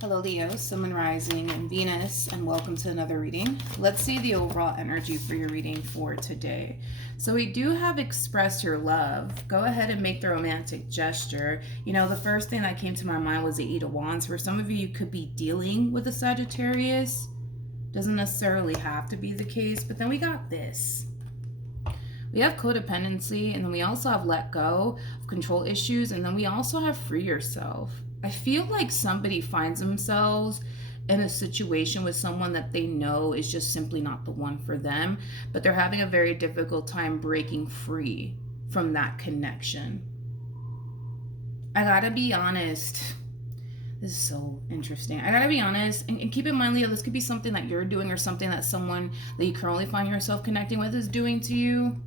Hello, Leo, Sun, Moon, Rising, and Venus, and welcome to another reading. Let's see the overall energy for your reading for today. So we do have express your love. Go ahead and make the romantic gesture. You know, the first thing that came to my mind was the Eight of Wands. For some of you, you could be dealing with a Sagittarius. Doesn't necessarily have to be the case, but then we got this. We have codependency, and then we also have let go of control issues, and then we also have free yourself. I feel like somebody finds themselves in a situation with someone that they know is just simply not the one for them, but they're having a very difficult time breaking free from that connection. I gotta be honest. This is so interesting. I gotta be honest, and keep in mind, Leo, this could be something that you're doing or something that someone that you currently find yourself connecting with is doing to you.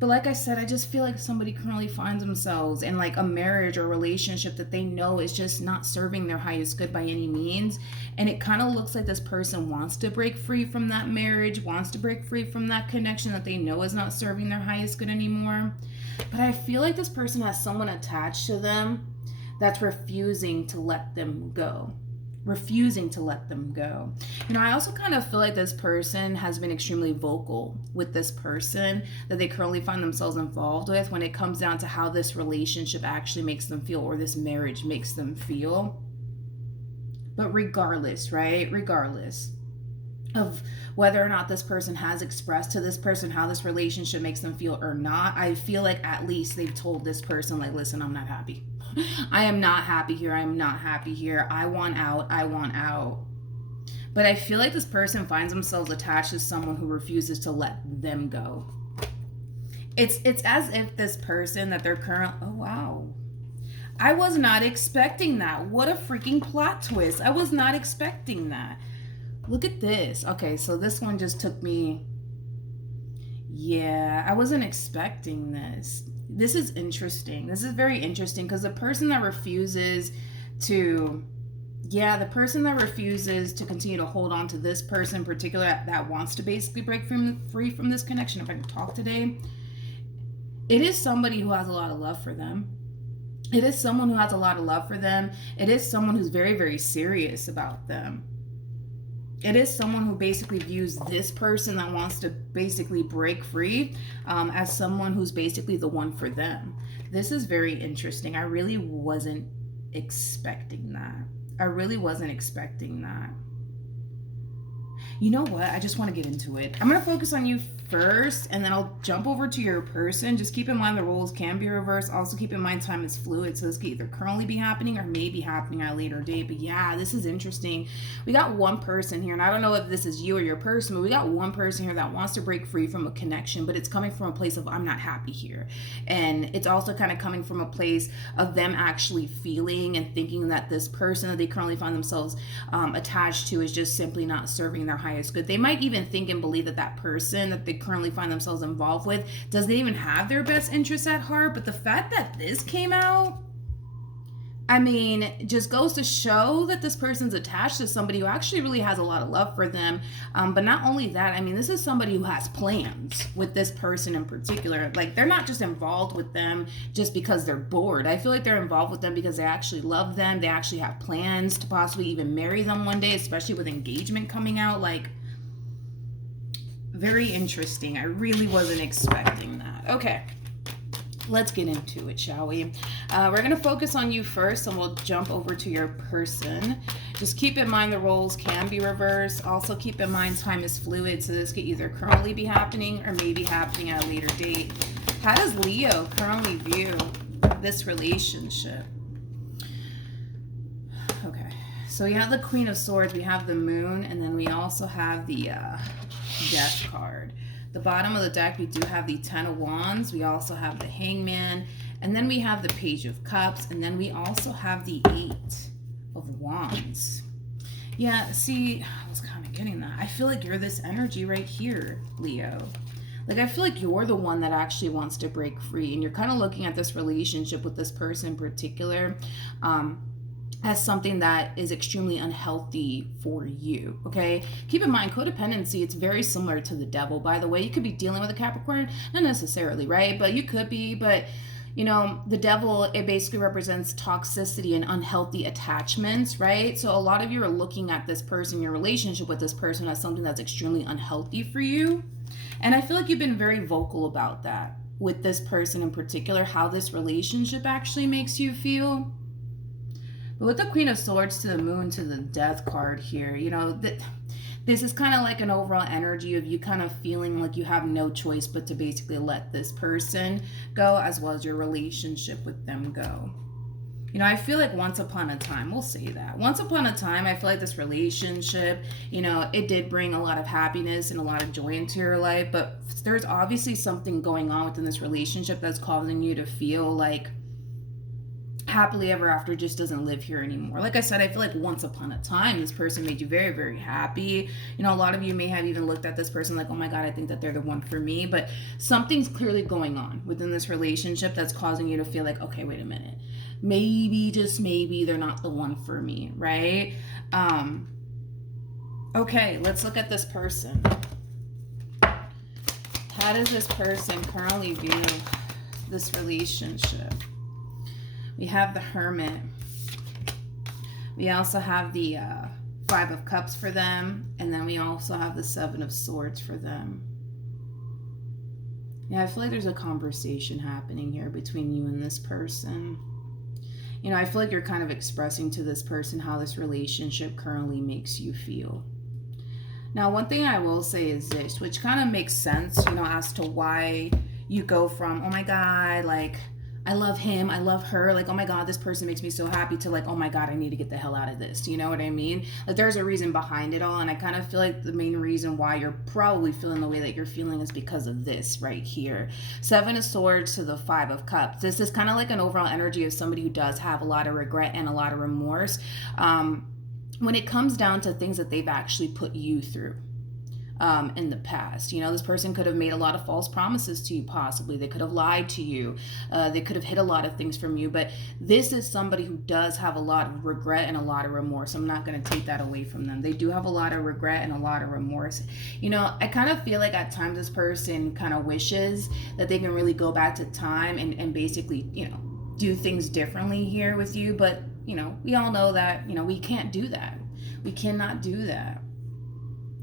But like I said, I just feel like somebody currently finds themselves in like a marriage or relationship that they know is just not serving their highest good by any means. And it kind of looks like this person wants to break free from that marriage, wants to break free from that connection that they know is not serving their highest good anymore. But I feel like this person has someone attached to them that's refusing to let them go. Refusing to let them go. You know, I also kind of feel like this person has been extremely vocal with this person that they currently find themselves involved with when it comes down to how this relationship actually makes them feel or this marriage makes them feel. But regardless, right? Regardless of whether or not this person has expressed to this person how this relationship makes them feel or not, I feel like at least they've told this person, like, listen, I'm not happy. I am not happy here. I am not happy here. I want out. I want out. But I feel like this person finds themselves attached to someone who refuses to let them go. It's as if this person that they're oh wow. I was not expecting that. What a freaking plot twist. I was not expecting that. Look at this. Okay, so this one just took me. Yeah, I wasn't expecting this. This is interesting. This is very interesting because the person that refuses to, the person that refuses to continue to hold on to this person in particular that wants to basically break free from this connection, if I can talk today, it is somebody who has a lot of love for them. It is someone who has a lot of love for them. It is someone who's very, very serious about them. It is someone who basically views this person that wants to basically break free as someone who's basically the one for them. This is very interesting. I really wasn't expecting that. I really wasn't expecting that. You know what? I just want to get into it. I'm going to focus on you first, and then I'll jump over to your person. Just keep in mind the roles can be reversed. Also keep in mind time is fluid, so this could either currently be happening or may be happening at a later date. But yeah, this is interesting. We got one person here, and I don't know if this is you or your person, but we got one person here that wants to break free from a connection, but it's coming from a place of I'm not happy here. And it's also kind of coming from a place of them actually feeling and thinking that this person that they currently find themselves attached to is just simply not serving their highest good. They might even think and believe that that person that they currently find themselves involved with doesn't even have their best interests at heart. But the fact that this came out, I mean, just goes to show that this person's attached to somebody who actually really has a lot of love for them. But not only that, I mean, this is somebody who has plans with this person in particular. Like, they're not just involved with them just because they're bored. I feel like they're involved with them because they actually love them. They actually have plans to possibly even marry them one day, especially with engagement coming out. Like, very interesting. I really wasn't expecting that. Okay. Let's get into it, shall we? We're going to focus on you first, and we'll jump over to your person. Just keep in mind the roles can be reversed. Also keep in mind time is fluid, so this could either currently be happening or maybe happening at a later date. How does Leo currently view this relationship? Okay, so we have the Queen of Swords, we have the Moon, and then we also have the Death card. The bottom of the deck, we do have the Ten of Wands. We also have the Hangman. And then we have the Page of Cups. And then we also have the Eight of Wands. Yeah, see, I was kind of getting that. I feel like you're this energy right here, Leo. Like, I feel like you're the one that actually wants to break free. And you're kind of looking at this relationship with this person in particular as something that is extremely unhealthy for you, okay? Keep in mind, codependency, it's very similar to the devil. By the way, you could be dealing with a Capricorn, not necessarily, right? But you could be, but The devil, it basically represents toxicity and unhealthy attachments, right? So a lot of you are looking at this person, your relationship with this person, as something that's extremely unhealthy for you. And I feel like you've been very vocal about that with this person in particular, how this relationship actually makes you feel. But with the Queen of Swords to the Moon to the Death card here, this is kind of like an overall energy of you kind of feeling like you have no choice but to basically let this person go, as well as your relationship with them go. I feel like once upon a time, we'll say that. Once upon a time, I feel like this relationship, it did bring a lot of happiness and a lot of joy into your life, but there's obviously something going on within this relationship that's causing you to feel like happily ever after just doesn't live here anymore. Like I said, I feel like once upon a time, this person made you very, very happy. A lot of you may have even looked at this person like, oh my God, I think that they're the one for me. But something's clearly going on within this relationship that's causing you to feel like, okay, wait a minute. Maybe, just maybe, they're not the one for me, right? Okay, let's look at this person. How does this person currently view this relationship? We have the Hermit. We also have the Five of Cups for them. And then we also have the Seven of Swords for them. Yeah, I feel like there's a conversation happening here between you and this person. I feel like you're kind of expressing to this person how this relationship currently makes you feel. Now, one thing I will say is this, which kind of makes sense, as to why you go from, oh my God, like, I love him, I love her, like, oh my God, this person makes me so happy, to like, oh my God, I need to get the hell out of this. Do you know what I mean? Like, there's a reason behind it all, and I kind of feel like the main reason why you're probably feeling the way that you're feeling is because of this right here. Seven of Swords to the Five of Cups. This is kind of like an overall energy of somebody who does have a lot of regret and a lot of remorse when it comes down to things that they've actually put you through. In the past. This person could have made a lot of false promises to you, possibly. They could have lied to you. They could have hid a lot of things from you. But this is somebody who does have a lot of regret and a lot of remorse. I'm not going to take that away from them. They do have a lot of regret and a lot of remorse. I kind of feel like at times this person kind of wishes that they can really go back to time and basically, do things differently here with you. But, we all know that, we can't do that. We cannot do that.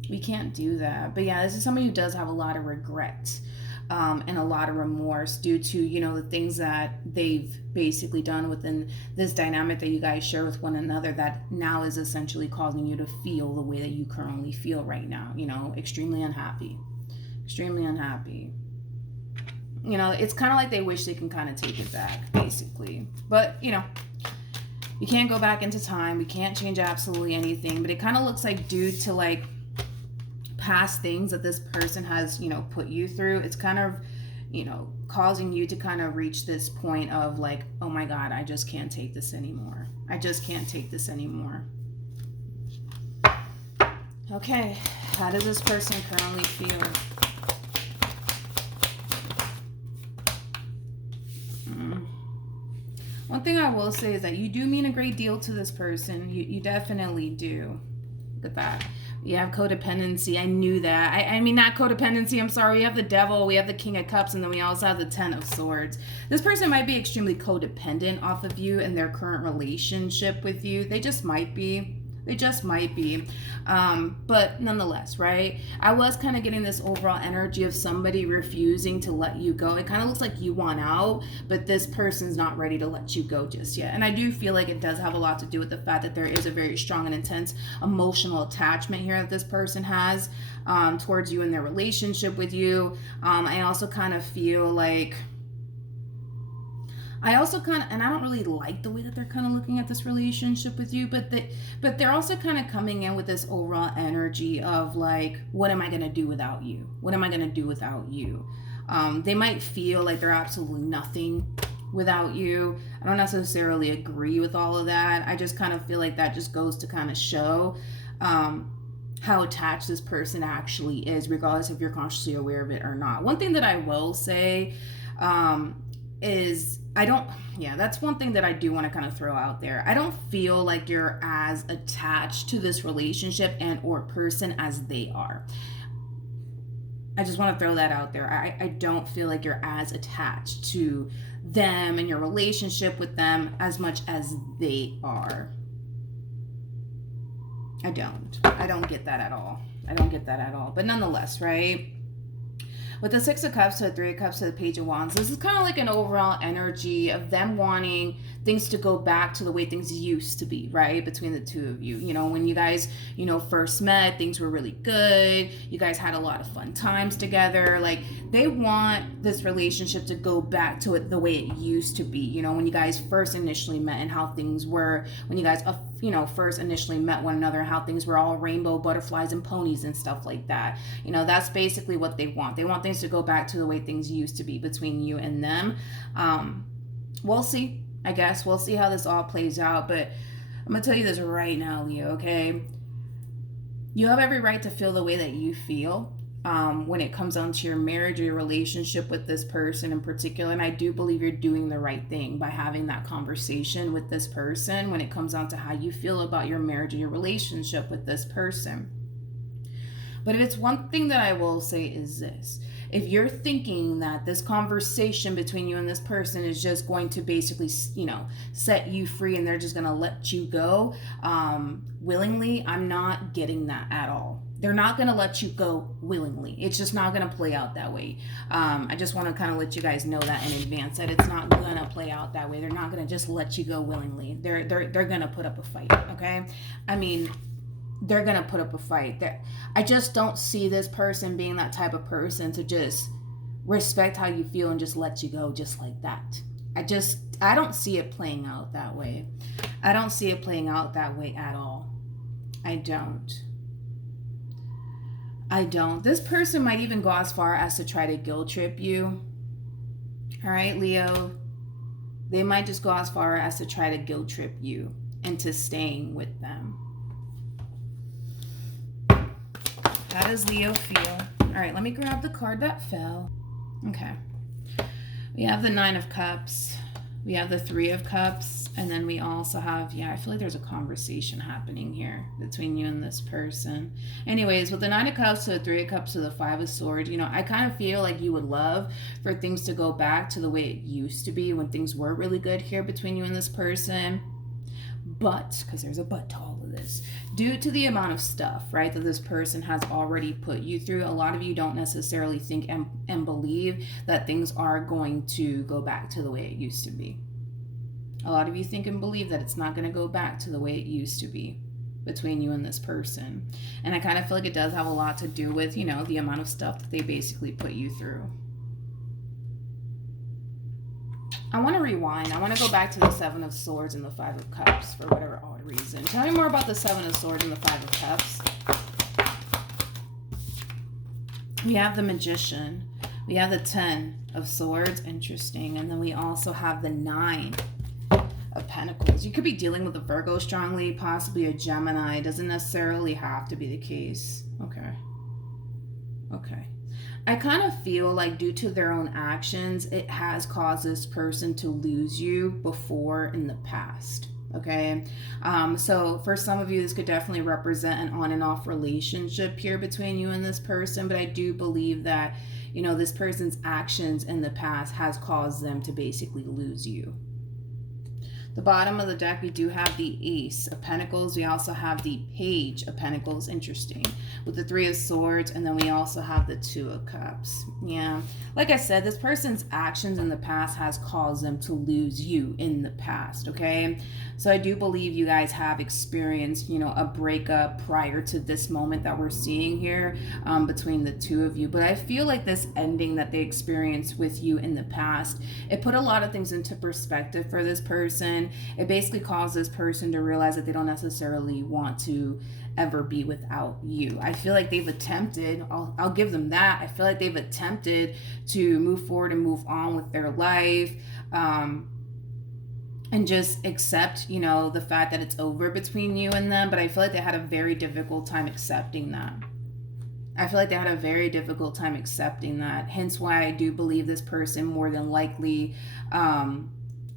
We can't do that. But yeah, this is somebody who does have a lot of regret and a lot of remorse due to, the things that they've basically done within this dynamic that you guys share with one another that now is essentially causing you to feel the way that you currently feel right now, extremely unhappy. Extremely unhappy. It's kind of like they wish they can kind of take it back, basically. But, we can't go back into time. We can't change absolutely anything. But it kind of looks like due to like past things that this person has, put you through, it's kind of, causing you to kind of reach this point of like, oh my God, I just can't take this anymore. I just can't take this anymore. Okay, how does this person currently feel? One thing I will say is that you do mean a great deal to this person. You definitely do. Look at that. You have codependency. I knew that. I mean, not codependency. I'm sorry. We have the Devil. We have the King of Cups. And then we also have the Ten of Swords. This person might be extremely codependent off of you and their current relationship with you. They just might be. They just might be. But nonetheless, right? I was kind of getting this overall energy of somebody refusing to let you go. It kind of looks like you want out, but this person's not ready to let you go just yet. And I do feel like it does have a lot to do with the fact that there is a very strong and intense emotional attachment here that this person has towards you and their relationship with you. I also kind of feel like and I don't really like the way that they're kind of looking at this relationship with you, but they're also kind of coming in with this overall energy of like, what am I going to do without you? What am I going to do without you? They might feel like they're absolutely nothing without you. I don't necessarily agree with all of that. I just kind of feel like that just goes to kind of show how attached this person actually is, regardless if you're consciously aware of it or not. One thing that I will say is that's one thing that I do want to kind of throw out there. I don't feel like you're as attached to this relationship and or person as they are. I just want to throw that out there. I don't feel like you're as attached to them and your relationship with them as much as they are. I don't get that at all. I don't get that at all. But nonetheless, right? With the Six of Cups to the Three of Cups to the Page of Wands, this is kind of like an overall energy of them wanting things to go back to the way things used to be, right? Between the two of you. You know, when you guys, first met, things were really good. You guys had a lot of fun times together. Like, they want this relationship to go back to it the way it used to be. You know, when you guys first initially met and how things were, when you guys first initially met one another, how things were all rainbow butterflies and ponies and stuff like that. That's basically what they want. They want things to go back to the way things used to be between you and them. We'll see. I guess we'll see how this all plays out. But I'm going to tell you this right now, Leo, okay? You have every right to feel the way that you feel. When it comes down to your marriage or your relationship with this person in particular. And I do believe you're doing the right thing by having that conversation with this person when it comes down to how you feel about your marriage and your relationship with this person. But if it's one thing that I will say is this. If you're thinking that this conversation between you and this person is just going to basically, set you free and they're just going to let you go willingly, I'm not getting that at all. They're not going to let you go willingly. It's just not going to play out that way. I just want to kind of let you guys know that in advance, that it's not going to play out that way. They're not going to just let you go willingly. They're going to put up a fight, okay? I mean, they're going to put up a fight. I just don't see this person being that type of person to just respect how you feel and just let you go just like that. I don't see it playing out that way. I don't see it playing out that way at all. I don't. This person might even go as far as to try to guilt trip you. All right, Leo. They might just go as far as to try to guilt trip you into staying with them. How does Leo feel? All right, let me grab the card that fell. Okay. We have the Nine of Cups. We have the Three of Cups. And then we also have, I feel like there's a conversation happening here between you and this person. Anyways, with the Nine of Cups to the Three of Cups to the Five of Swords, I kind of feel like you would love for things to go back to the way it used to be when things were really good here between you and this person. But, because there's a but to all of this, due to the amount of stuff, right, that this person has already put you through, a lot of you don't necessarily think and believe that things are going to go back to the way it used to be. A lot of you think and believe that it's not going to go back to the way it used to be between you and this person. And I kind of feel like it does have a lot to do with, the amount of stuff that they basically put you through. I want to rewind. I want to go back to the Seven of Swords and the Five of Cups for whatever odd reason. Tell me more about the Seven of Swords and the Five of Cups. We have the Magician. We have the Ten of Swords. Interesting. And then we also have the Nine of Pentacles. You could be dealing with a Virgo strongly, possibly a Gemini. It doesn't necessarily have to be the case. Okay. I kind of feel like due to their own actions, it has caused this person to lose you before in the past. Okay. So for some of you, this could definitely represent an on and off relationship here between you and this person. But I do believe that, this person's actions in the past has caused them to basically lose you. The bottom of the deck, we do have the Ace of Pentacles. We also have the Page of Pentacles. Interesting. With the Three of Swords. And then we also have the Two of Cups. Yeah. Like I said, this person's actions in the past has caused them to lose you in the past. Okay. So I do believe you guys have experienced, a breakup prior to this moment that we're seeing here between the two of you. But I feel like this ending that they experienced with you in the past, it put a lot of things into perspective for this person. It basically caused this person to realize that they don't necessarily want to ever be without you. I feel like they've attempted, I'll give them that. I feel like they've attempted to move forward and move on with their life, and just accept, the fact that it's over between you and them. But I feel like they had a very difficult time accepting that. Hence why I do believe this person more than likely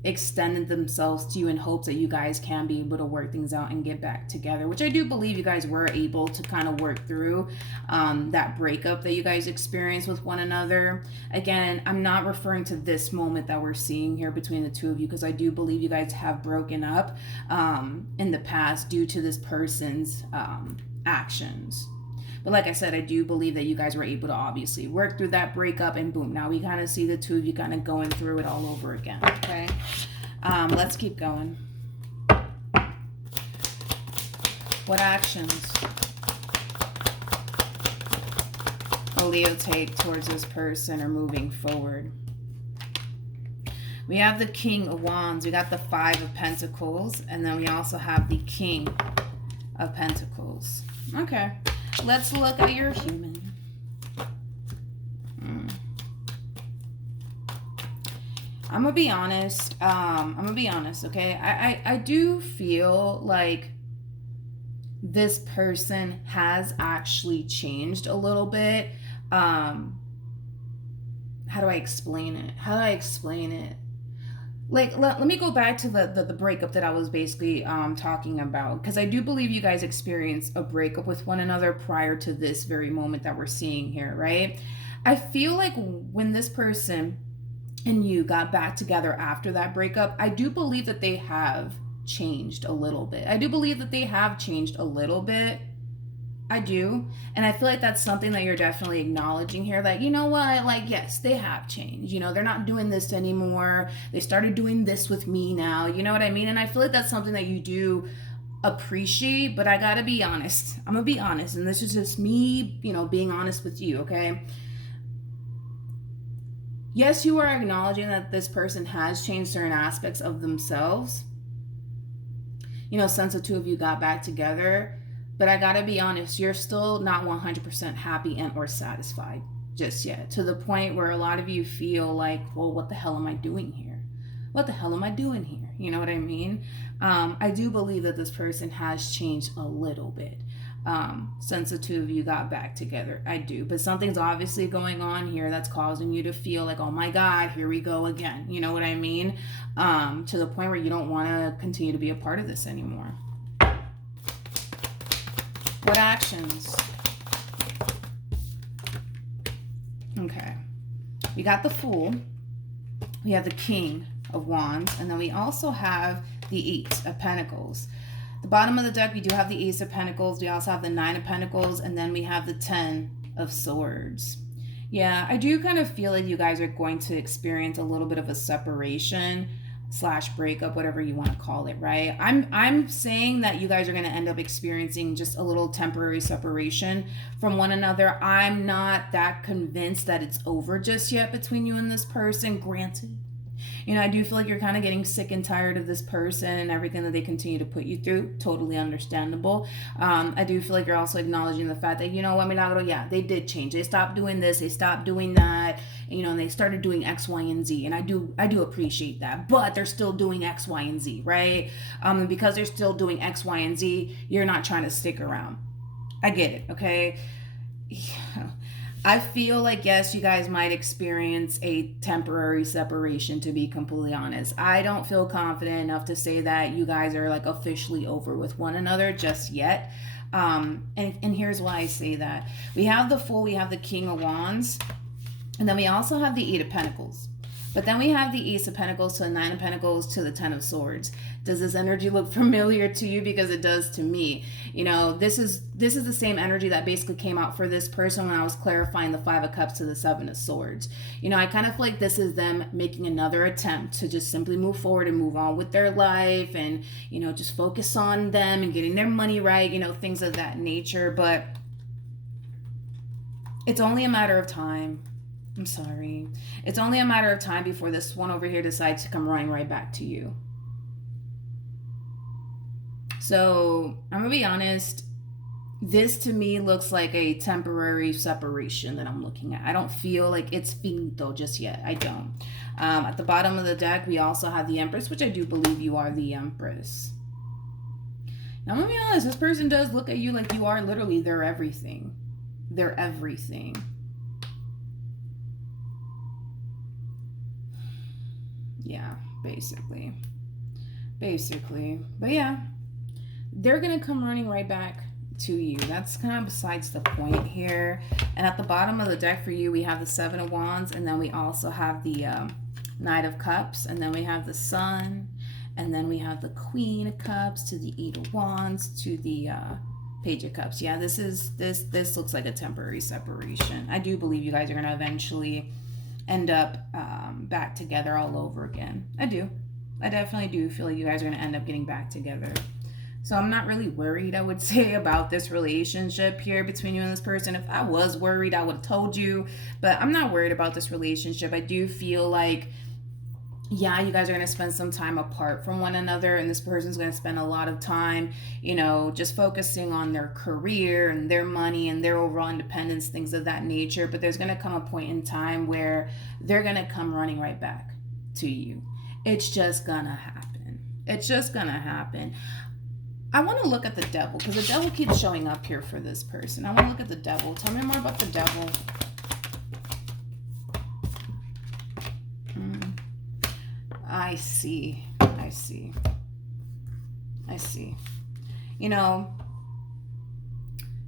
extended themselves to you in hopes that you guys can be able to work things out and get back together, which I do believe you guys were able to kind of work through that breakup that you guys experienced with one another. Again, I'm not referring to this moment that we're seeing here between the two of you, because I do believe you guys have broken up in the past due to this person's actions. But like I said, I do believe that you guys were able to obviously work through that breakup, and boom, now we kind of see the two of you kind of going through it all over again, okay? Let's keep going. What actions will Leo take towards this person or moving forward? We have the King of Wands, we got the Five of Pentacles, and then we also have the King of Pentacles. Okay. Let's look at your human. I'm gonna be honest. Okay? I do feel like this person has actually changed a little bit. How do I explain it? Like, let me go back to the breakup that I was basically talking about, because I do believe you guys experienced a breakup with one another prior to this very moment that we're seeing here, right? I feel like when this person and you got back together after that breakup, I do believe that they have changed a little bit. I do. And I feel like that's something that you're definitely acknowledging here. Like, you know what? Like, yes, they have changed. You know, they're not doing this anymore. They started doing this with me now. You know what I mean? And I feel like that's something that you do appreciate. But I gotta be honest. I'm gonna be honest. And this is just me, you know, being honest with you, okay? Yes, you are acknowledging that this person has changed certain aspects of themselves, you know, since the two of you got back together. But I gotta be honest, you're still not 100% happy and or satisfied just yet, to the point where a lot of you feel like, well, what the hell am I doing here? You know what I mean? I do believe that this person has changed a little bit since the two of you got back together. I do. But something's obviously going on here that's causing you to feel like, oh my God, here we go again. You know what I mean? To the point where you don't want to continue to be a part of this anymore. What actions? Okay. We got the Fool. We have the King of Wands. And then we also have the Eight of Pentacles. The bottom of the deck, we do have the Ace of Pentacles. We also have the Nine of Pentacles. And then we have the Ten of Swords. Yeah, I do kind of feel like you guys are going to experience a little bit of a separation / breakup, whatever you want to call it, right? I'm saying that you guys are going to end up experiencing just a little temporary separation from one another. I'm not that convinced that it's over just yet between you and this person. Granted, you know, I do feel like you're kind of getting sick and tired of this person and everything that they continue to put you through. Totally understandable. I do feel like you're also acknowledging the fact that, you know what, Milagro, yeah, they did change. They stopped doing this. They stopped doing that. You know, and they started doing X, Y, and Z. And I do appreciate that. But they're still doing X, Y, and Z, right? And because they're still doing X, Y, and Z, you're not trying to stick around. I get it, okay? Yeah. I feel like, yes, you guys might experience a temporary separation, to be completely honest. I don't feel confident enough to say that you guys are like officially over with one another just yet. And here's why I say that. We have the Fool, we have the King of Wands, and then we also have the Eight of Pentacles. But then we have the Ace of Pentacles to the Nine of Pentacles to the Ten of Swords. Does this energy look familiar to you? Because it does to me. You know, this is the same energy that basically came out for this person when I was clarifying the Five of Cups to the Seven of Swords. You know, I kind of feel like this is them making another attempt to just simply move forward and move on with their life and, you know, just focus on them and getting their money right, you know, things of that nature. But it's only a matter of time. I'm sorry. It's only a matter of time before this one over here decides to come running right back to you. So I'm going to be honest. This to me looks like a temporary separation that I'm looking at. I don't feel like it's finito just yet. I don't. At the bottom of the deck, we also have the Empress, which I do believe you are the Empress. Now, I'm going to be honest. This person does look at you like you are literally their everything. Their everything. Yeah, basically. But yeah, they're going to come running right back to you. That's kind of besides the point here. And at the bottom of the deck for you, we have the Seven of Wands, and then we also have the Knight of Cups, and then we have the Sun, and then we have the Queen of Cups to the Eight of Wands to the Page of Cups. Yeah, this looks like a temporary separation. I do believe you guys are going to eventually end up back together all over again. I do. I definitely do feel like you guys are going to end up getting back together. So I'm not really worried, I would say, about this relationship here between you and this person. If I was worried, I would have told you. But I'm not worried about this relationship. I do feel like, yeah, you guys are going to spend some time apart from one another, and this person's going to spend a lot of time, you know, just focusing on their career and their money and their overall independence, things of that nature. But there's going to come a point in time where they're going to come running right back to you. It's just going to happen. It's just going to happen. I want to look at the Devil, because the Devil keeps showing up here for this person. I want to look at the Devil. Tell me more about the Devil. I see. You know,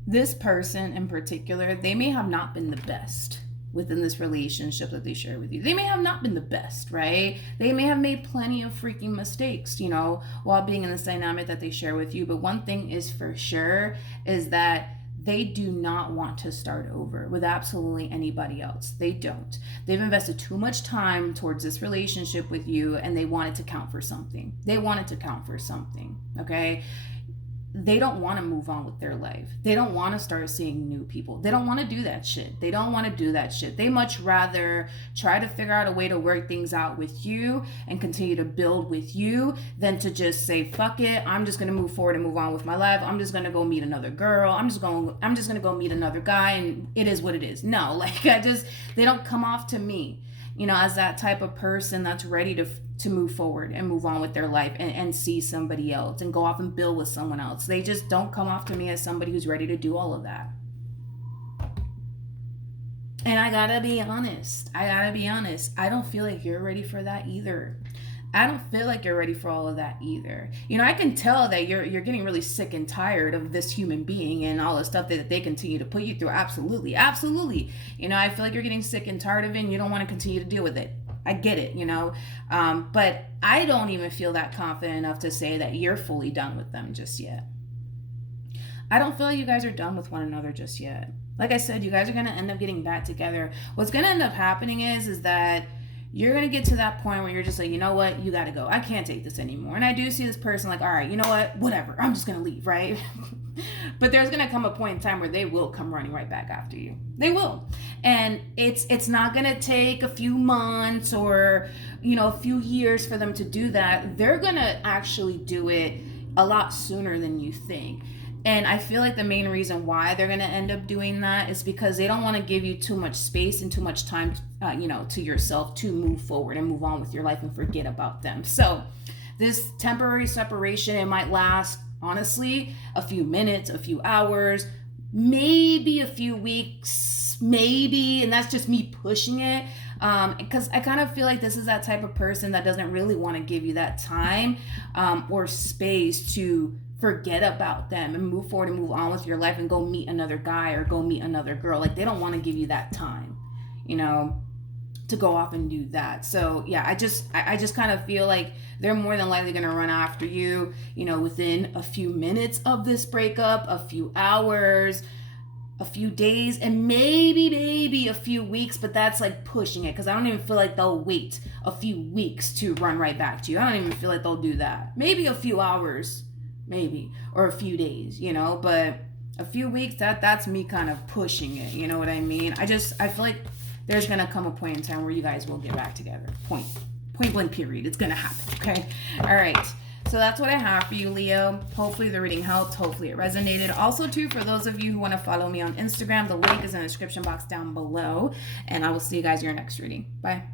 this person in particular, they may have not been the best within this relationship that they share with you. They may have not been the best, right? They may have made plenty of freaking mistakes, you know, while being in this dynamic that they share with you. But one thing is for sure is that they do not want to start over with absolutely anybody else. They don't. They've invested too much time towards this relationship with you, and they want it to count for something. Okay? They don't want to move on with their life. They don't want to start seeing new people. They don't want to do that shit. They much rather try to figure out a way to work things out with you and continue to build with you than to just say, fuck it, I'm just going to move forward and move on with my life. I'm just going to go meet another girl. I'm just going to go meet another guy, and it is what it is. No, like they don't come off to me, you know, as that type of person that's ready to move forward and move on with their life and see somebody else and go off and build with someone else. They just don't come off to me as somebody who's ready to do all of that. And I gotta be honest. I don't feel like you're ready for that either. I don't feel like you're ready for all of that either. You know, I can tell that you're getting really sick and tired of this human being and all the stuff that they continue to put you through. Absolutely. You know, I feel like you're getting sick and tired of it, and you don't want to continue to deal with it. I get it, you know, but I don't even feel that confident enough to say that you're fully done with them just yet. I don't feel like you guys are done with one another just yet. Like I said, you guys are going to end up getting back together. What's going to end up happening is that you're going to get to that point where you're just like, you know what, you got to go. I can't take this anymore. And I do see this person like, all right, you know what, whatever, I'm just going to leave, right? But there's going to come a point in time where they will come running right back after you. They will. And it's not going to take a few months or, you know, a few years for them to do that. They're going to actually do it a lot sooner than you think. And I feel like the main reason why they're going to end up doing that is because they don't want to give you too much space and too much time, you know, to yourself to move forward and move on with your life and forget about them. So this temporary separation, it might last, honestly, a few minutes, a few hours, maybe a few weeks, maybe. And that's just me pushing it. Because I kind of feel like this is that type of person that doesn't really want to give you that time or space to forget about them and move forward and move on with your life and go meet another guy or go meet another girl. Like, they don't want to give you that time, you know, to go off and do that. So yeah, I just kind of feel like they're more than likely going to run after you, you know, within a few minutes of this breakup, a few hours, a few days, and maybe a few weeks, but that's like pushing it, because I don't even feel like they'll wait a few weeks to run right back to you. I don't even feel like they'll do that. Maybe a few hours, maybe, or a few days, you know, but a few weeks, that's me kind of pushing it, you know what I mean? I feel like there's gonna come a point in time where you guys will get back together. Point blank period. It's gonna happen, okay? All right, so that's what I have for you, Leo. Hopefully the reading helped. Hopefully it resonated. Also, too, for those of you who want to follow me on Instagram, the link is in the description box down below, and I will see you guys in your next reading. Bye.